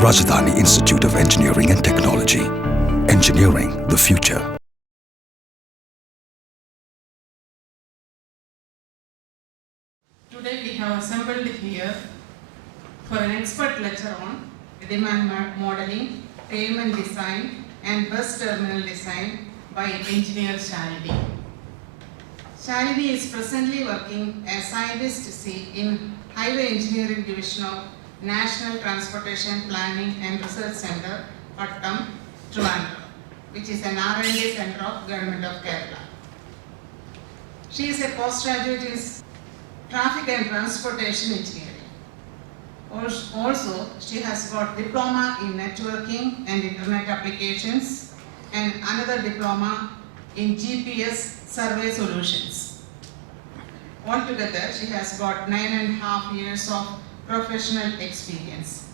Rajdhani Institute of Engineering and Technology. Engineering the future. Today we have assembled here for an expert lecture on demand modeling, payment design and bus terminal design by engineer Shalini. Shalini is presently working as scientist in Highway Engineering Division of National Transportation Planning and Research Center, Pattam, Trivandrum, which is an R&D center of Government of Kerala. She is a postgraduate in Traffic and Transportation Engineering. Also, she has got diploma in networking and internet applications and another diploma in GPS survey solutions. Altogether, she has got 9.5 years of professional experience.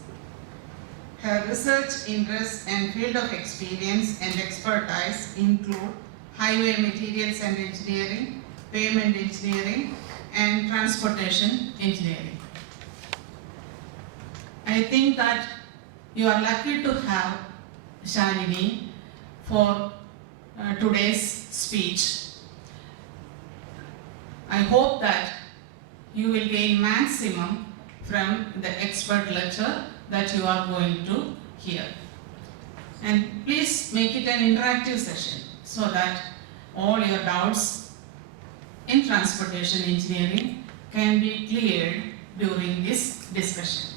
Her research interests and field of experience and expertise include highway materials and engineering, pavement engineering, and transportation engineering. I think that you are lucky to have Shalini for today's speech. I hope that you will gain maximum from the expert lecture that you are going to hear. And please make it an interactive session so that all your doubts in transportation engineering can be cleared during this discussion.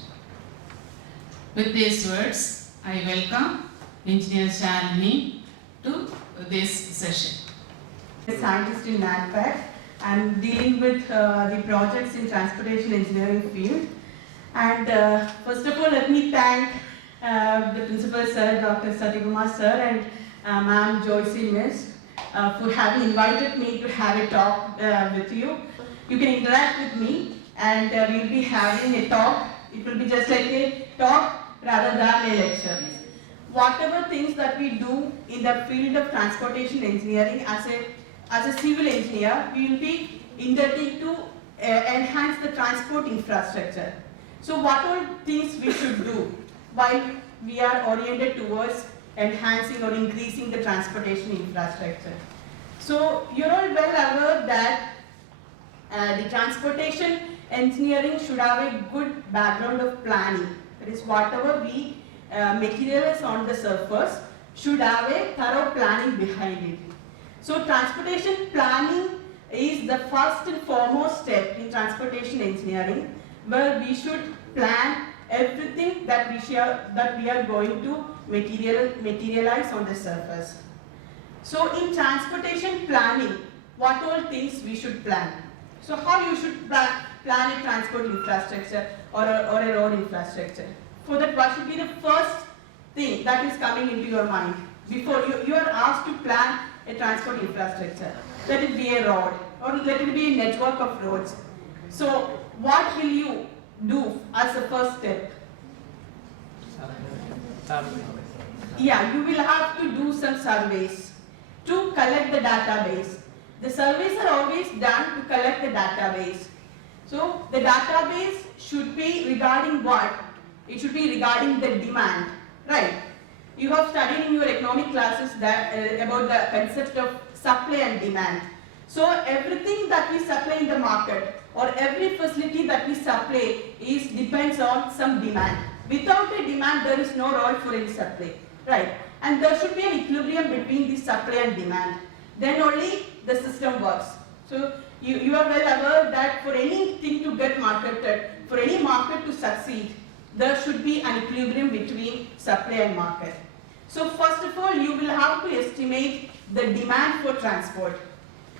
With these words, I welcome Engineer Shalini to this session. A scientist in NATPAC. I'm dealing with the projects in transportation engineering field. And first of all, let me thank the principal sir, Dr. Satyakumar sir, and Ma'am Joycey Miss for having invited me to have a talk with you. You can interact with me and we'll be having a talk. It will be just like a talk rather than a lecture. Whatever things that we do in the field of transportation engineering as a civil engineer, we will be intending to enhance the transport infrastructure. So what all things we should do while we are oriented towards enhancing or increasing the transportation infrastructure. So you're all well aware that the transportation engineering should have a good background of planning. That is, whatever we materialize on the surface should have a thorough planning behind it. So transportation planning is the first and foremost step in transportation engineering, where we should plan everything that we are going to materialize on the surface. So in transportation planning, what all things we should plan? So how you should plan a transport infrastructure or a road infrastructure? For that, what should be the first thing that is coming into your mind before you are asked to plan a transport infrastructure? Let it be a road or let it be a network of roads. So what will you do as the first step? Yeah, you will have to do some surveys to collect the database. The surveys are always done to collect the database. So the database should be regarding what? It should be regarding the demand, right? You have studied in your economic classes that, about the concept of supply and demand. So everything that we supply in the market or every facility that we supply depends on some demand. Without a demand, there is no role for any supply, right? And there should be an equilibrium between the supply and demand. Then only the system works. So you are well aware that for anything to get marketed, for any market to succeed, there should be an equilibrium between supply and market. So first of all, you will have to estimate the demand for transport.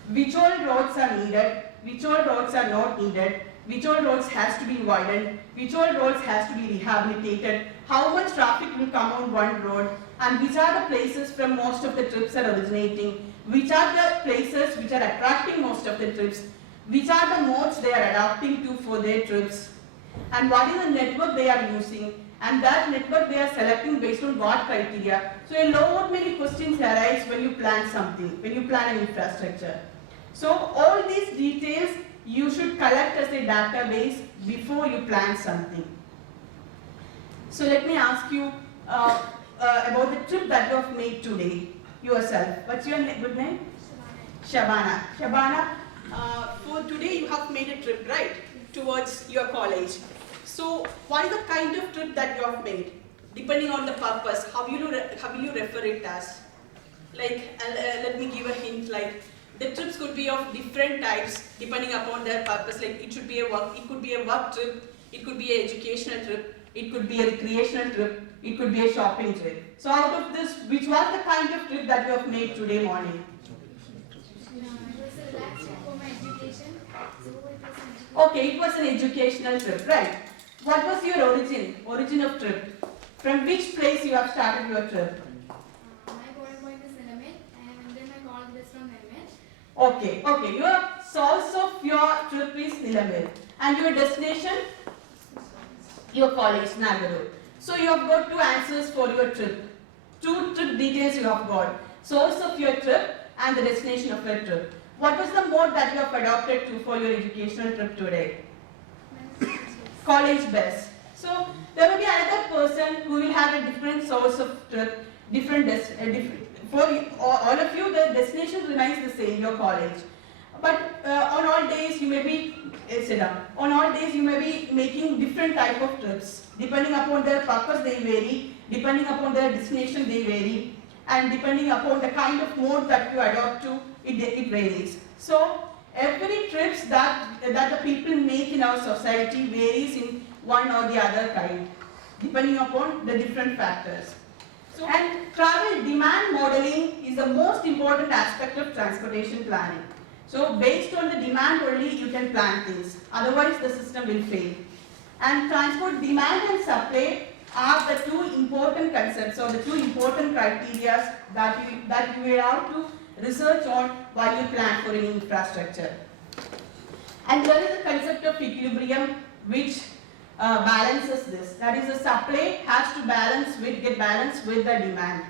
Which all roads are needed, which all roads are not needed, which all roads has to be widened, which all roads has to be rehabilitated, how much traffic will come on one road, and which are the places from most of the trips are originating, which are the places which are attracting most of the trips, which are the modes they are adapting to for their trips, and what is the network they are using, and that network they are selecting based on what criteria. So a lot many questions arise when you plan something, when you plan an infrastructure. So all these details you should collect as a database before you plan something. So let me ask you about the trip that you have made today yourself. What's your good name? Shabana. Shabana, for today you have made a trip, right, towards your college. So what is the kind of trip that you have made? Depending on the purpose, how will you refer it as? Like, let me give a hint. Like, the trips could be of different types depending upon their purpose. Like, it could be a work trip, it could be an educational trip, it could be a recreational trip, it could be a shopping trip. So out of this, which was the kind of trip that you have made today morning? It was a relaxed trip for my education. So it was an Okay, it was an educational trip, right? What was your origin of trip? From which place you have started your trip? my boarding point is Nilamit and then my college is from Nilamit. Okay, your source of your trip is Nilamir and your destination? Your college, Nagaru. So you have got two answers for your trip. Two trip details you have got. Source of your trip and the destination of your trip. What was the mode that you have adopted to for your educational trip today? College bus. So there will be another person who will have a different source of trip, for all of you the destination remains the same, your college. But on all days you may be on all days you may be making different type of trips. Depending upon their purpose they vary, depending upon their destination they vary, and depending upon the kind of mode that you adopt to, it varies. So every trips that the people make in our society varies in one or the other kind, depending upon the different factors. So, and travel demand modeling is the most important aspect of transportation planning. So based on the demand only you can plan things, otherwise the system will fail. And transport demand and supply are the two important concepts or the two important criteria that you will have to research on while you plan for any infrastructure. And there is a concept of equilibrium which balances this. That is, the supply has to get balanced with the demand.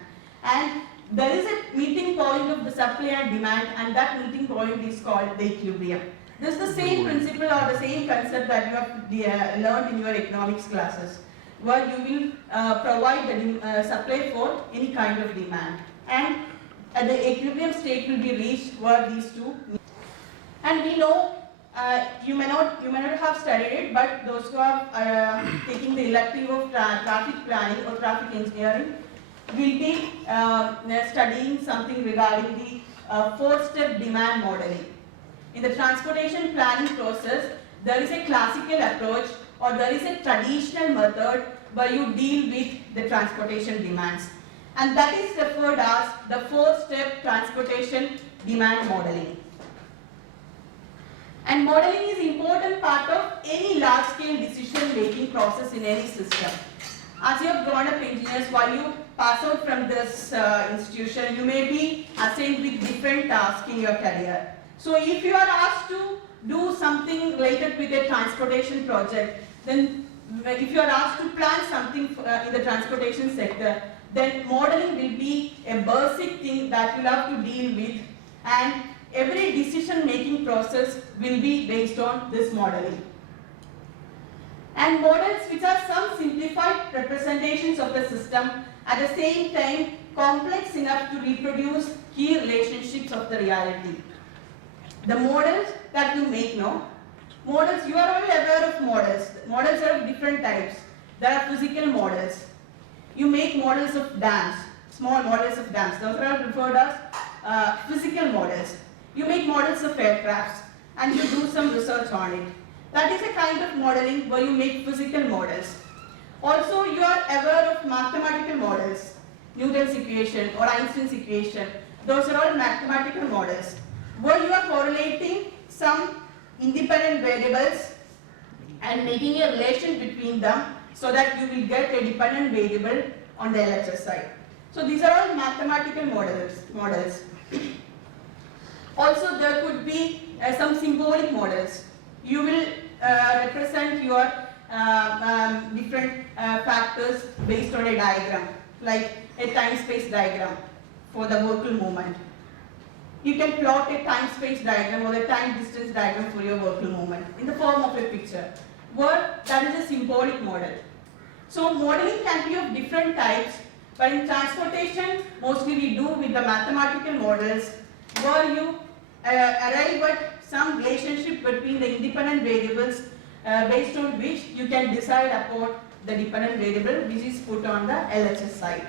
And there is a meeting point of the supply and demand, and that meeting point is called the equilibrium. This is the same principle or the same concept that you have learned in your economics classes, where you will provide the supply for any kind of demand. And the equilibrium state will be reached where these two meet. And we know you may not have studied it, but those who are taking the elective of traffic planning or traffic engineering will be studying something regarding the four-step demand modeling. In the transportation planning process, there is a classical approach or there is a traditional method where you deal with the transportation demands. And that is referred as the four-step transportation demand modeling. And modeling is an important part of any large-scale decision-making process in any system. As you have grown up engineers, while you pass out from this institution, you may be assigned with different tasks in your career. So if you are asked to do something related with a transportation project, then if you are asked to plan something in the transportation sector, then modeling will be a basic thing that you have to deal with, and every decision-making process will be based on this modeling. And models which are some simplified representations of the system, at the same time complex enough to reproduce key relationships of the reality. The models that you make now, models, you are all aware of models. Models are of different types. There are physical models. You make models of dams, small models of dams. Those are referred as physical models. You make models of aircrafts and you do some research on it. That is a kind of modeling where you make physical models. Also, you are aware of mathematical models, Newton's equation or Einstein's equation. Those are all mathematical models where you are correlating some independent variables and making a relation between them so that you will get a dependent variable on the LHS side. So these are all mathematical models. Also, there could be some symbolic models. You will represent your different factors based on a diagram, like a time-space diagram for the vehicle movement. You can plot a time-space diagram or a time-distance diagram for your vehicle movement in the form of a picture, where that is a symbolic model. So modeling can be of different types, but in transportation, mostly we do with the mathematical models, where you arrive at some relationship between the independent variables based on which you can decide upon the dependent variable which is put on the LHS side.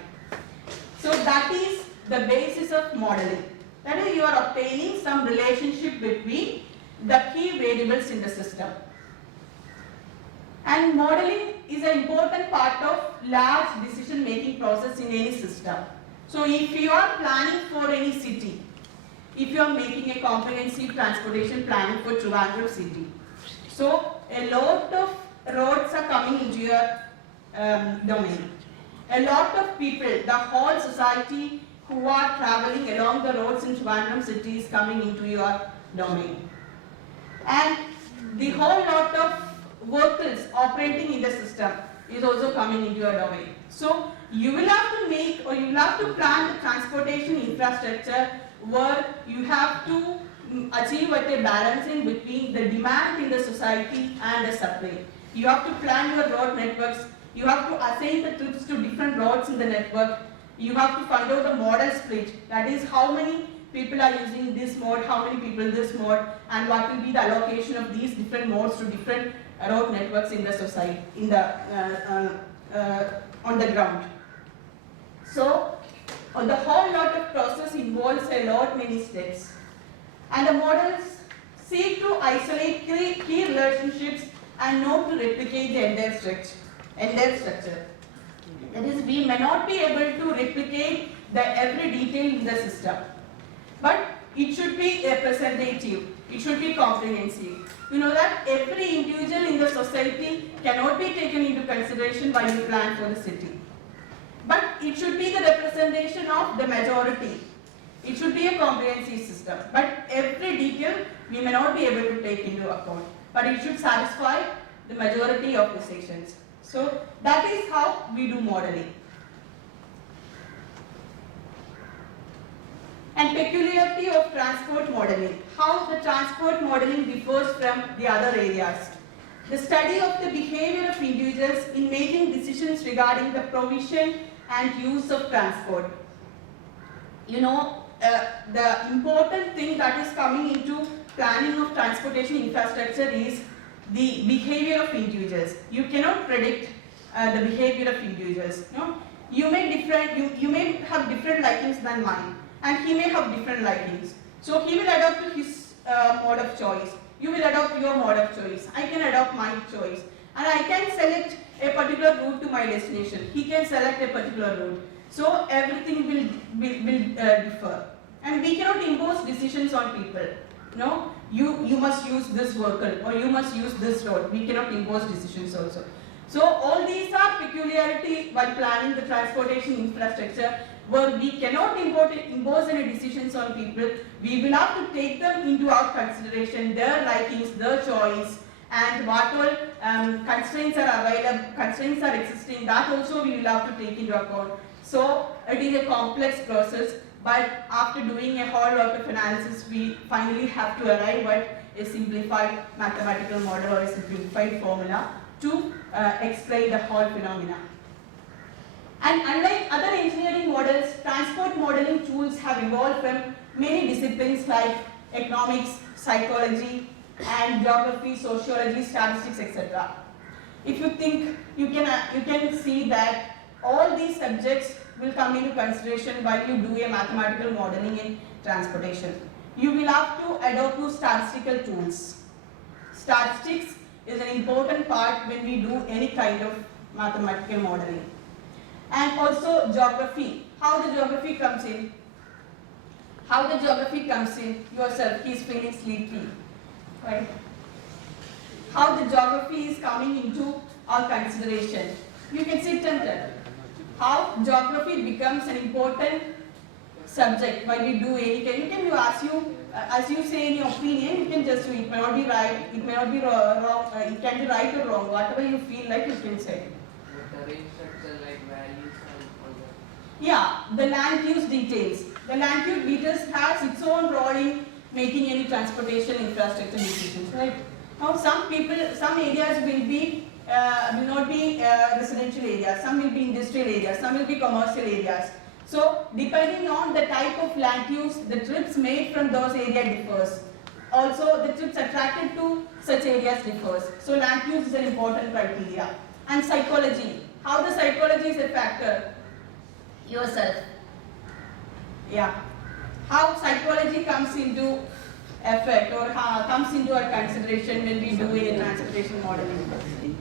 So that is the basis of modeling. That is, you are obtaining some relationship between the key variables in the system. And modeling is an important part of large decision making process in any system. So if you are planning for any city, if you are making a comprehensive transportation planning for Trivandrum city, so a lot of roads are coming into your domain. A lot of people, the whole society who are traveling along the roads in Trivandrum city is coming into your domain. And the whole lot of vehicles operating in the system is also coming into your domain. So you will have to make, or you will have to plan the transportation infrastructure where you have to achieve at a balancing between the demand in the society and the supply. You have to plan your road networks, you have to assign the trips to different roads in the network, you have to find out the modal split, that is how many people are using this mode, how many people this mode, and what will be the allocation of these different modes to different road networks in the society, in the on the ground. So the whole lot of process involves a lot many steps, and the models seek to isolate key relationships and not to replicate the entire structure. That is, we may not be able to replicate every detail in the system, but it should be representative, it should be comprehensive. You know that every individual in the society cannot be taken into consideration while you plan for the city. But it should be the representation of the majority. It should be a comprehensive system. But every detail we may not be able to take into account. But it should satisfy the majority of the sections. So that is how we do modeling. And peculiarity of transport modeling. How the transport modeling differs from the other areas. The study of the behavior of individuals in making decisions regarding the provision and use of transport. You know, the important thing that is coming into planning of transportation infrastructure is the behavior of individuals. You cannot predict the behavior of individuals. No? You may have different likings than mine, and he may have different likings. So he will adopt his mode of choice. You will adopt your mode of choice. I can adopt my choice. And I can select a particular route to my destination. He can select a particular route. So everything will differ. And we cannot impose decisions on people. No, you must use this vehicle or you must use this road. We cannot impose decisions also. So all these are peculiarity while planning the transportation infrastructure, where we cannot impose any decisions on people. We will have to take them into our consideration, their likings, their choice, and what all constraints are available, constraints are existing, that also we will have to take into account. So it is a complex process, but after doing a whole lot of analysis, we finally have to arrive at a simplified mathematical model or a simplified formula to explain the whole phenomena. And unlike other engineering models, transport modeling tools have evolved from many disciplines like economics, psychology, and geography, sociology, statistics, etc. If you think, you can see that all these subjects will come into consideration while you do a mathematical modeling in transportation. You will have to adopt to statistical tools. Statistics is an important part when we do any kind of mathematical modeling. And also geography, how the geography comes in. How the geography comes in, yourself, he is feeling sleepy, right? How the geography is coming into our consideration. You can sit and tell. How geography becomes an important subject while we do any kind. You can as you say any opinion, you can just do it. It may not be right, it may not be wrong, it can be right or wrong. Whatever you feel like, you can say. The range structure like values and all that. Yeah, the land use details. The land use details has its own role in making any transportation infrastructure decisions, right? Now some areas will be will not be residential areas, some will be industrial areas, some will be commercial areas. So depending on the type of land use, the trips made from those areas differs. Also the trips attracted to such areas differs. So land use is an important criteria. And psychology, how the psychology is a factor? Yourself. Yeah. How psychology comes into effect or how comes into our consideration when we do a transportation modeling.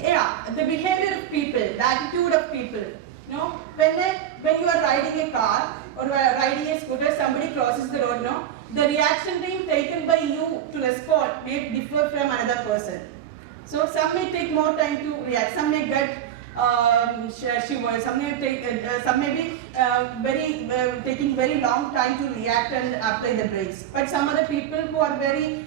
Yeah, the behavior of people, the attitude of people. You know, when you are riding a car or riding a scooter, somebody crosses the road, no? The reaction time taken by you to respond may differ from another person. So some may take more time to react, some may get shivers, some may be taking very long time to react and apply the brakes. But some other people who are very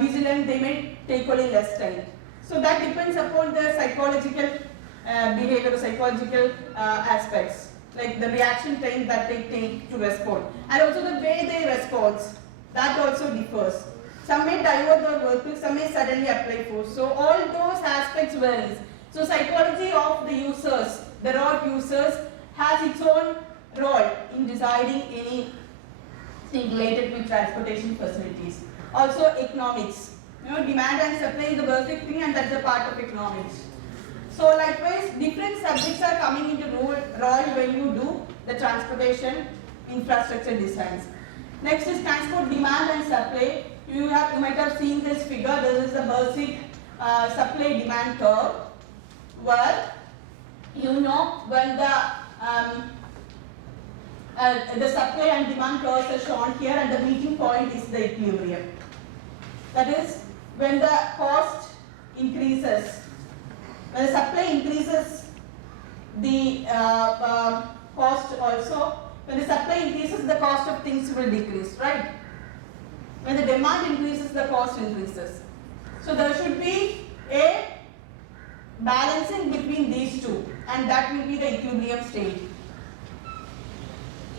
vigilant, they may take only less time. So that depends upon the psychological behavior, psychological aspects, like the reaction time that they take to respond, and also the way they respond, that also differs. Some may divert their vehicle, some may suddenly apply force. So all those aspects varies. So psychology of the users, the road users, has its own role in deciding anything related with transportation facilities. Also economics. You know, demand and supply is the basic thing, and that's a part of economics. So likewise, different subjects are coming into role when you do the transportation infrastructure designs. Next is transport demand and supply. You might have seen this figure. This is the basic supply demand curve, where you know when the supply and demand curves are shown here, and the meeting point is the equilibrium. That is, when the cost increases, when the supply increases, the cost also. When the supply increases, the cost of things will decrease, right? When the demand increases, the cost increases. So there should be a balancing between these two, and that will be the equilibrium state.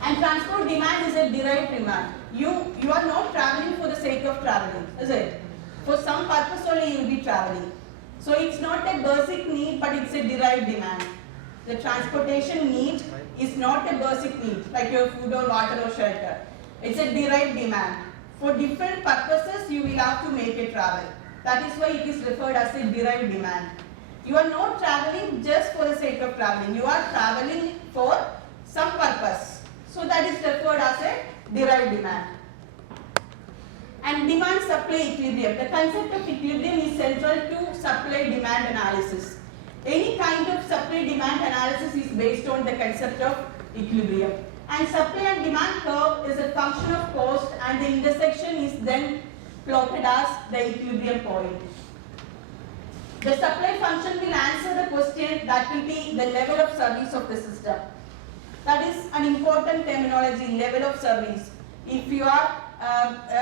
And transport demand is a derived demand. You are not traveling for the sake of traveling, is it? For some purpose only you will be traveling. So it's not a basic need, but it's a derived demand. The transportation need is not a basic need, like your food or water or shelter. It's a derived demand. For different purposes, you will have to make a travel. That is why it is referred as a derived demand. You are not traveling just for the sake of traveling. You are traveling for some purpose. So that is referred as a derived demand. And demand supply equilibrium. The concept of equilibrium is central to supply demand analysis. Any kind of supply demand analysis is based on the concept of equilibrium. And supply and demand curve is a function of cost, and the intersection is then plotted as the equilibrium point. The supply function will answer the question that will be the level of service of the system. That is an important terminology, level of service. If you are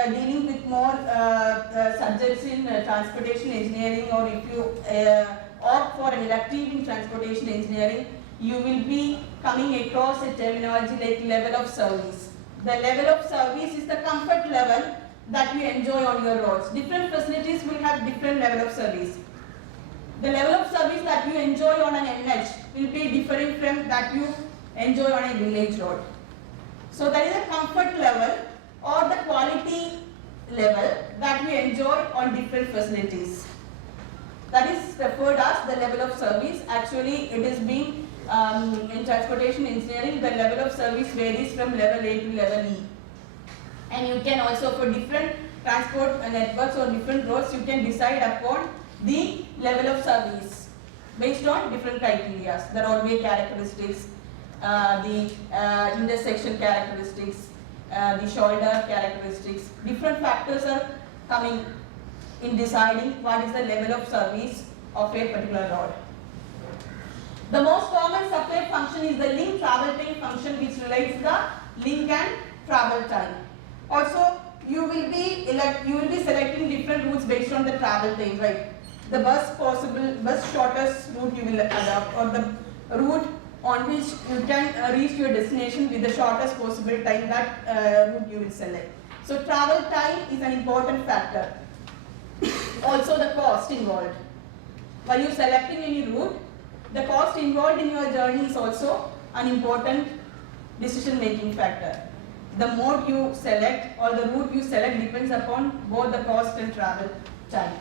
dealing with more subjects in transportation engineering, or if you opt for an elective in transportation engineering, you will be coming across a terminology like level of service. The level of service is the comfort level that you enjoy on your roads. Different facilities will have different level of service. The level of service that you enjoy on an NH will be different from that you enjoy on a village road. So that is a comfort level or the quality level that we enjoy on different facilities. That is referred as the level of service. Actually, it is being in transportation engineering, the level of service varies from level A to level E. And you can also, for different transport networks or different roads, you can decide upon the level of service based on different criteria. The roadway characteristics, the intersection characteristics, the shoulder characteristics. Different factors are coming in deciding what is the level of service of a particular road. The most common supply function is the link travel time function, which relates the link and travel time. Also, you will be selecting different routes based on the travel time, right? The bus shortest route you will adopt, or the route on which you can reach your destination with the shortest possible time, that route you will select. So travel time is an important factor. Also the cost involved. while you selecting any route, the cost involved in your journey is also an important decision making factor. The mode you select or the route you select depends upon both the cost and travel time.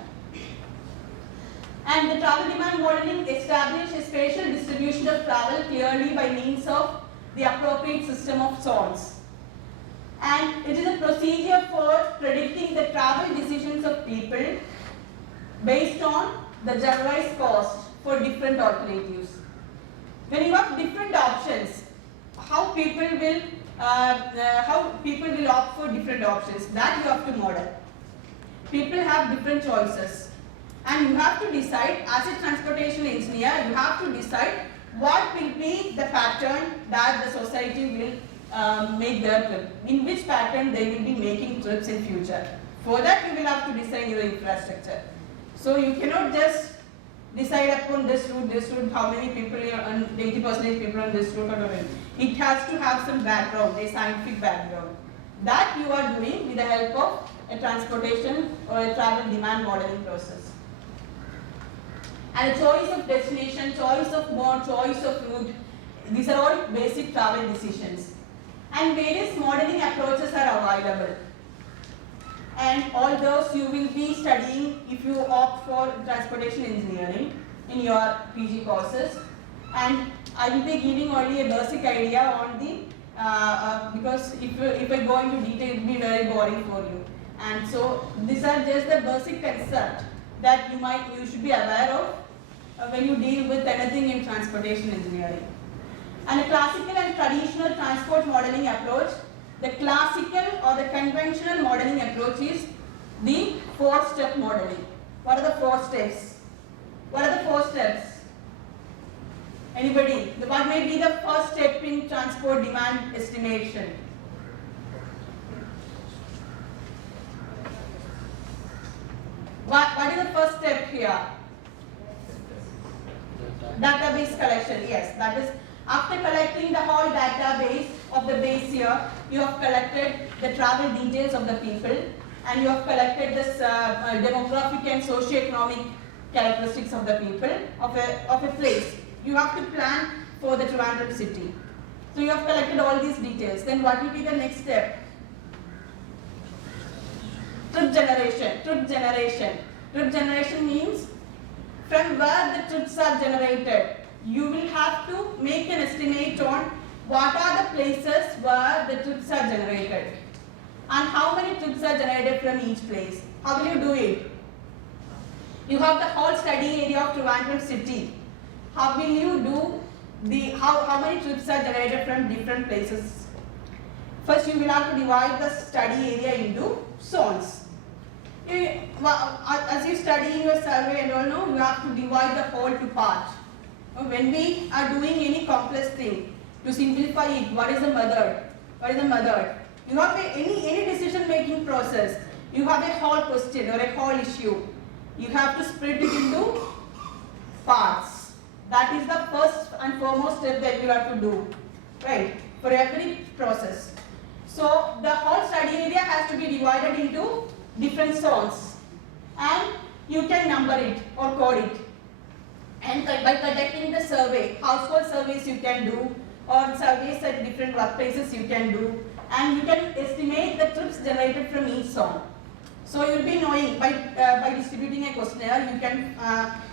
And the travel demand modeling establishes a spatial distribution of travel clearly by means of the appropriate system of zones. And it is a procedure for predicting the travel decisions of people based on the generalized cost for different alternatives. When you have different options, how people will opt for different options, that you have to model. People have different choices, and you have to decide, as a transportation engineer, you have to decide what will be the pattern that the society will make their trip, in which pattern they will be making trips in future. For that, you will have to design your infrastructure. So you cannot just decide upon this route, how many people, 80% people on this route or whatever. It has to have some background, a scientific background. That you are doing with the help of a transportation or a travel demand modeling process. And a choice of destination, choice of mode, choice of route, these are all basic travel decisions. And various modeling approaches are available. And all those you will be studying if you opt for transportation engineering in your PG courses. And I will be giving only a basic idea on the, because if I go into detail, it will be very boring for you. And so these are just the basic concept that you should be aware of when you deal with anything in transportation engineering. And a classical and traditional transport modeling approach, the classical or the conventional modeling approach is the 4-step modeling. What are the 4 steps? What are the 4 steps? Anybody? What may be the first step in transport demand estimation? What is the first step here? Database collection, yes. That is, after collecting the whole database of the base year, you have collected the travel details of the people, and you have collected this demographic and socio-economic characteristics of the people of a place. You have to plan for the Trivandrum city. So you have collected all these details. Then what will be the next step? Trip generation. Trip generation. Trip generation means from where the trips are generated. You will have to make an estimate on what are the places where the trips are generated and how many trips are generated from each place. How will you do it? You have the whole study area of Trivandrum city. How will you do how many trips are generated from different places? First, you will have to divide the study area into zones. As you study in your survey and all know, you have to divide the whole to parts. When we are doing any complex thing, to simplify it, what is the method? What is the method? You have any decision making process. You have a whole question or a whole issue. You have to split it into parts. That is the first and foremost step that you have to do, right? For every process. So the whole study area has to be divided into different zones, and you can number it or code it. And by conducting the survey, household surveys you can do, or surveys at different workplaces you can do, and you can estimate the trips generated from each zone. So you will be knowing by distributing a questionnaire, you can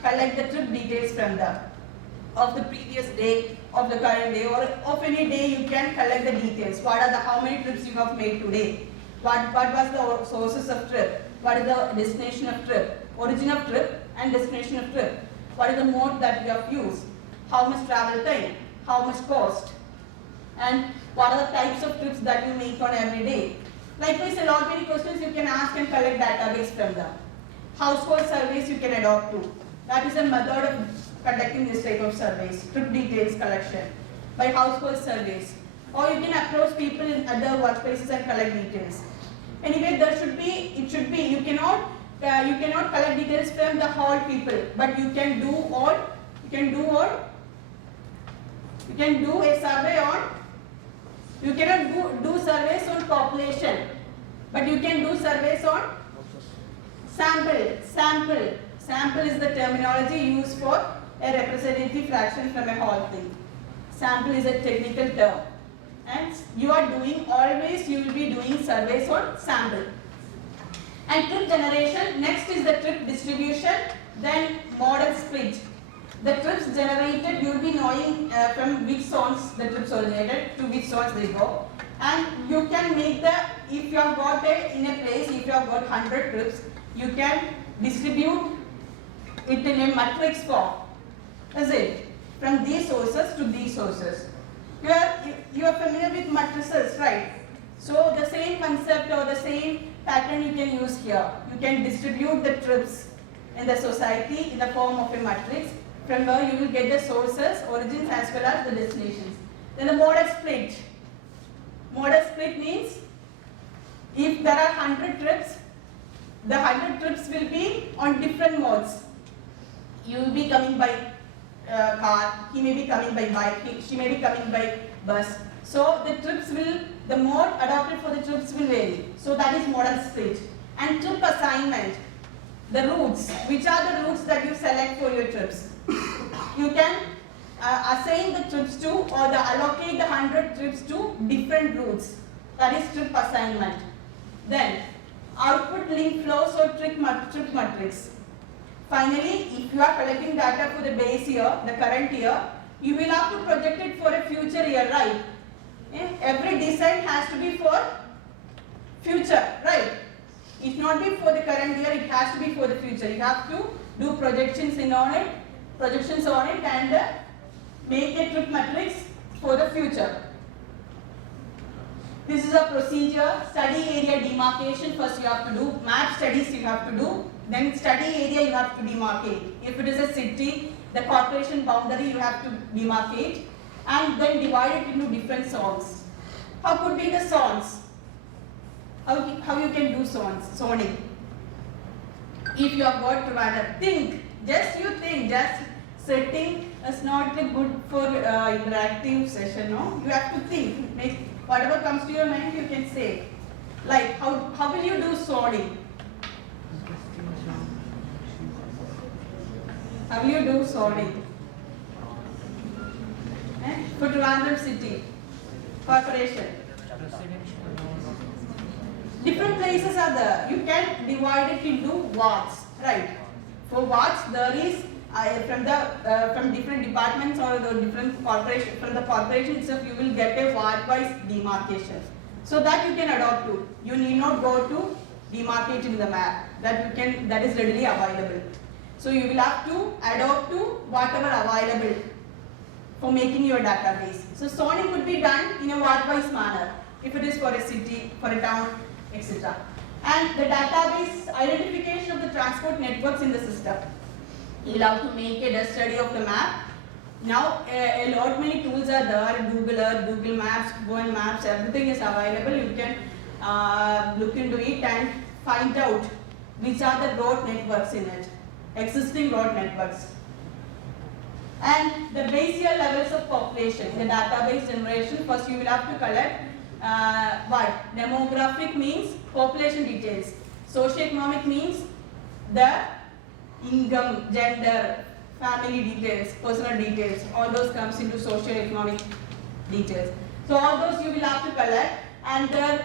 collect the trip details from of the previous day, of the current day, or of any day. You can collect the details. What are how many trips you have made today? What was the sources of trip? What is the destination of trip? Origin of trip and destination of trip. What is the mode that you have used? How much travel time? How much cost? And what are the types of trips that you make on every day? Likewise, a lot many questions you can ask and collect database from them. Household surveys you can adopt to. That is a method of conducting this type of surveys, trip details collection by household surveys. Or you can approach people in other workplaces and collect details. Anyway, you cannot collect details from the whole people, but you can do a survey on. You cannot do surveys on population, but you can do surveys on sample Sample is the terminology used for a representative fraction from a whole thing. Sample is a technical term. And you are doing, always you will be doing surveys on sample. And trip generation, next is the trip distribution, then model split. The trips generated, you will be knowing from which zones the trips originated, to which zones they go. And you can make the, if you have got in a place, if you have got 100 trips, you can distribute it in a matrix form. Is it? From these sources to these sources. You are familiar with matrices, right? So the same concept or the same pattern you can use here. You can distribute the trips in the society in the form of a matrix, from where you will get the sources, origins as well as the destinations. Then the model split. Model split means if there are 100 trips, the 100 trips will be on different modes. You will be coming by car, he may be coming by bike, she may be coming by bus. So the trips will, the mode adopted for the trips will vary. So that is model split. And trip assignment, the routes, which are the routes that you select for your trips. You can assign the trips to or allocate the 100 trips to different routes. That is trip assignment. Then output link flows or trip matrix. Finally, if you are collecting data for the base year, the current year, you will have to project it for a future year, right? Every design has to be for future, right? It not be for the current year, it has to be for the future. You have to do projections on it and make a trip matrix for the future. This is a procedure. Study area demarcation, first you have to do. Map studies you have to do. Then study area you have to demarcate. If it is a city, the corporation boundary you have to demarcate and then divide it into different zones. How could be the zones? How you can do zoning? If you have got Trivandrum, think. Just sitting is not good for interactive session. No, you have to think. Make whatever comes to your mind, you can say. Like how will you do zoning? How will you do sorting? For Trivandrum city, corporation. Different places are there. You can divide it into wards, right? For wards, there is from different departments or the different corporation. From the corporation itself, you will get a ward-wise demarcation. So that you can adopt to. You need not go to demarcate in the map. That is readily available. So you will have to adopt to whatever available for making your database. So zoning could be done in a ward-wise manner if it is for a city, for a town, etc. And the database identification of the transport networks in the system. You will have to make a dust study of the map. Now a lot many tools are there, Google Earth, Google Maps, Google Maps, everything is available. You can look into it and find out which are the road networks in it, existing road networks. And the base year levels of population, the database generation, first you will have to collect what? Demographic means population details. Socioeconomic means the income, gender, family details, personal details, all those comes into socio-economic details. So all those you will have to collect, and the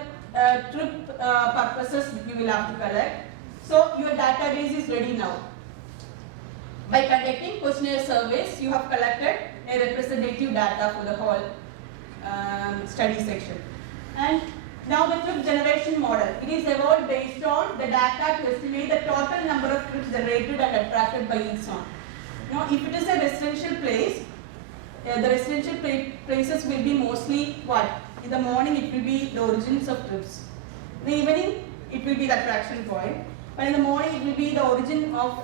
trip purposes you will have to collect. So your database is ready now. By conducting questionnaire surveys, you have collected a representative data for the whole study section. And now the trip generation model. It is evolved based on the data to estimate the total number of trips generated and attracted by each zone. Now, if it is a residential place, the residential places will be mostly what? In the morning, it will be the origins of trips. In the evening, it will be the attraction point. But in the morning, it will be the origin of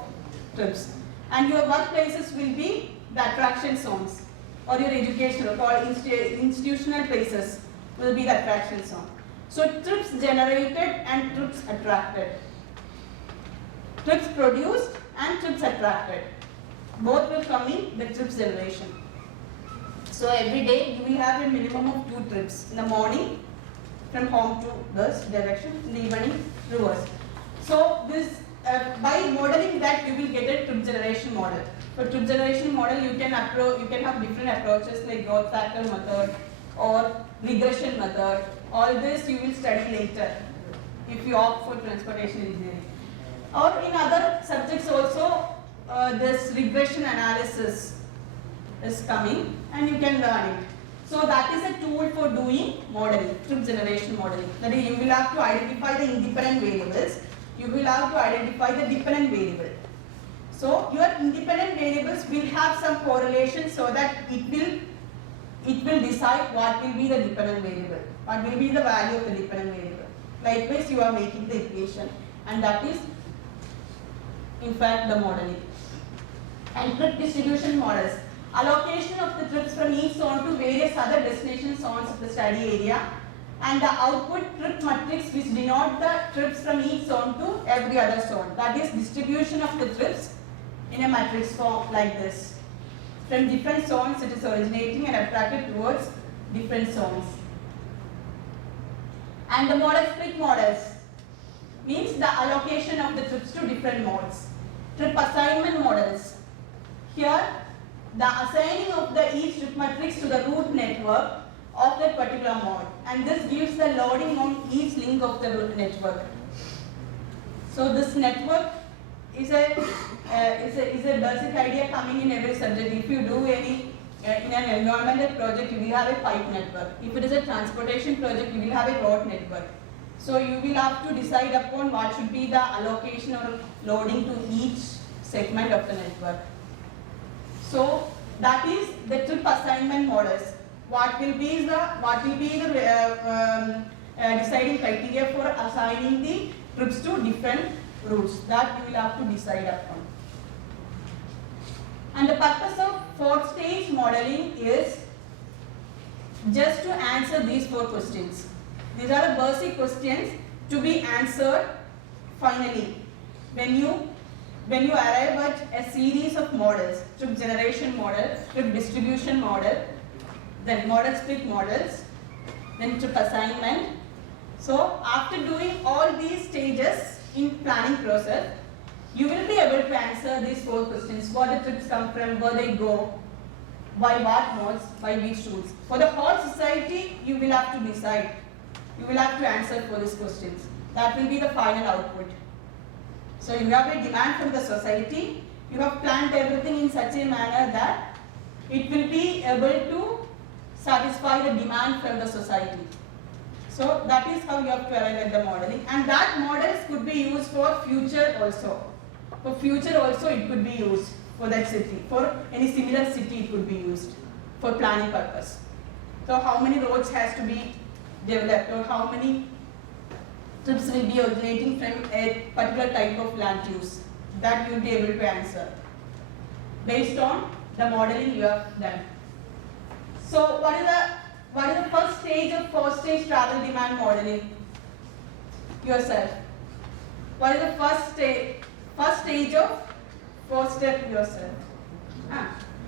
trips. And your workplaces will be the attraction zones, or your educational or institutional places will be the attraction zone. So trips generated and trips attracted. Trips produced and trips attracted. Both will come in the trips generation. So every day you will have a minimum of 2 trips. In the morning, from home to this direction, in the evening, reverse. So this by modeling that you will get a trip generation model. For trip generation model, you can have different approaches like growth factor method or regression method. All this you will study later if you opt for transportation engineering. Or in other subjects also, this regression analysis is coming and you can learn it. So that is a tool for doing modeling, trip generation modeling. That is, you will have to identify the independent variables. You will have to identify the dependent variable. So your independent variables will have some correlation so that it will decide what will be the dependent variable, what will be the value of the dependent variable. Likewise, you are making the equation, and that is in fact the modeling. And trip distribution models. Allocation of the trips from each zone to various other destination zones of the study area, and the output trip matrix which denote the trips from each zone to every other zone. That is distribution of the trips in a matrix form like this. From different zones it is originating and attracted towards different zones. And the model split models means the allocation of the trips to different modes. Trip assignment models. Here the assigning of the each trip matrix to the route network of that particular mode, and this gives the loading on each link of the route network. So this network is a basic idea coming in every subject. If you do any in an environmental project, you will have a pipe network. If it is a transportation project, you will have a road network. So you will have to decide upon what should be the allocation or loading to each segment of the network. So that is the trip assignment models. What will be the deciding criteria for assigning the trips to different routes, that you will have to decide upon. And the purpose of 4-stage modeling is just to answer these 4 questions. These are the basic questions to be answered finally when you arrive at a series of models: trip generation model, trip distribution model, then model split models, then trip assignment. So after doing all these stages in planning process, you will be able to answer these 4 questions: where the trips come from, where they go, by what modes, by which routes. For the whole society, you will have to decide. You will have to answer for these questions. That will be the final output. So you have a demand from the society. You have planned everything in such a manner that it will be able to satisfy the demand from the society. So that is how you have to arrive at the modeling, and that models could be used for future also. For future also it could be used for that city. For any similar city it could be used for planning purpose. So how many roads has to be developed, or how many trips will be originating from a particular type of land use, that you will be able to answer based on the modeling you have done. So what is the first stage of 4-stage travel demand modeling? Yourself. What is the first stage of 4-step yourself?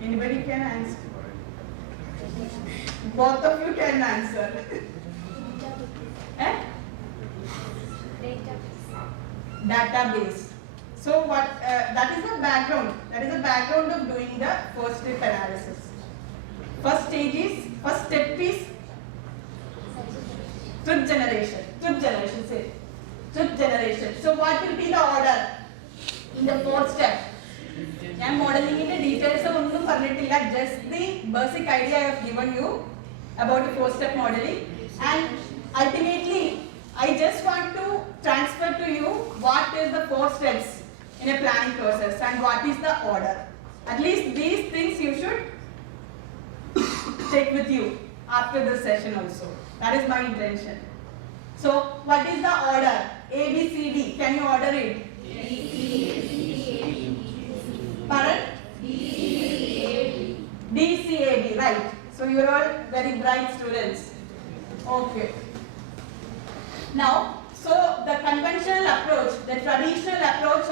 Anybody can answer? Both of you can answer. Database. So what? That is the background. That is the background of doing the 4-step analysis. First step is trip generation. Trip generation. So what will be the order in the 4th step? I am modeling in the details of onnum parnitilla, just the basic idea I have given you about the 4-step modeling, and ultimately I just want to transfer to you what is the 4 steps in a planning process and what is the order. At least these things you should take with you after the session also. That is my intention. So what is the order? A, B, C, D. Can you order it? Pardon? D, C, A, B. Right. So you are all very bright students. Okay. Now, so the conventional approach, the traditional approach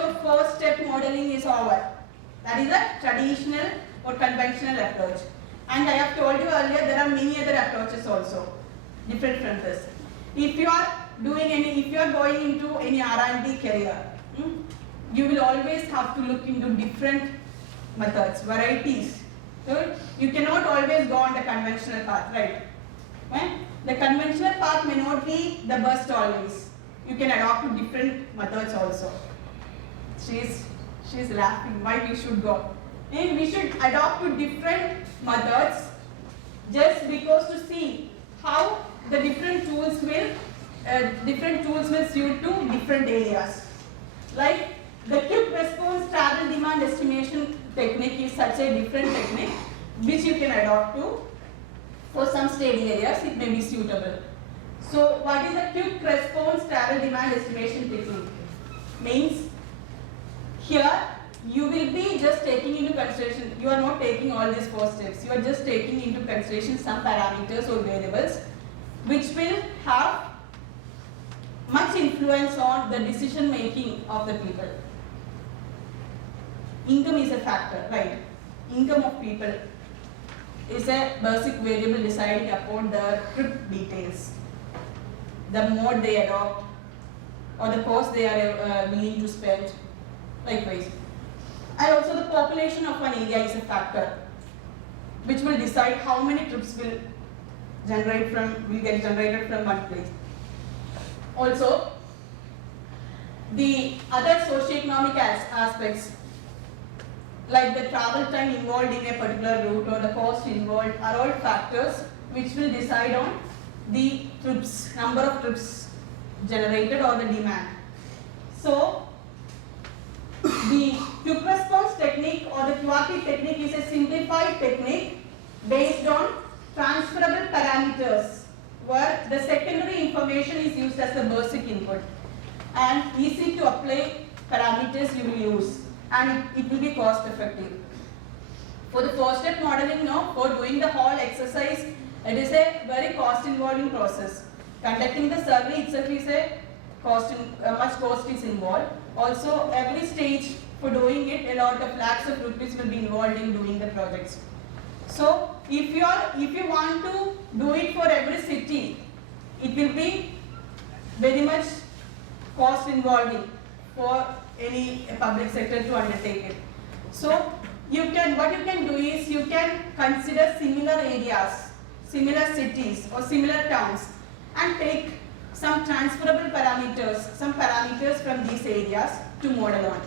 of 4-step modeling is over. That is a traditional or conventional approach. And I have told you earlier there are many other approaches also, different from this. If you are if you are going into any R&D career, you will always have to look into different methods, varieties. So you cannot always go on the conventional path, right? The conventional path may not be the best always. You can adopt to different methods also. She's laughing. Why we should go? And we should adopt to different methods just because to see how the different tools will suit to different areas. Like the quick response travel demand estimation technique is such a different technique which you can adopt to. For some steady areas, it may be suitable. So, what is a quick response travel demand estimation technique? Means here you will be just taking into consideration, you are not taking all these 4 steps, you are just taking into consideration some parameters or variables which will have much influence on the decision making of the people. Income is a factor, right? Income of people is a basic variable deciding upon the trip details. The mode they adopt or the cost they are willing to spend, likewise. And also the population of an area is a factor which will decide how many trips will get generated from one place. Also, the other socioeconomic aspects like the travel time involved in a particular route or the cost involved are all factors which will decide on the trips, number of trips generated or the demand. So, the quick response technique or the QRT technique is a simplified technique based on transferable parameters where the secondary information is used as the basic input and easy to apply parameters you will use, and it will be cost effective. For the 4-step modeling now, for doing the whole exercise, it is a very cost involving process. Conducting the survey itself is a much cost is involved. Also, every stage for doing it, a lot of lakhs of rupees will be involved in doing the projects. So, if you want to do it for every city, it will be very much cost involving for any public sector to undertake it. So, what you can do is you can consider similar areas, similar cities or similar towns and take some transferable parameters, some parameters from these areas to model on.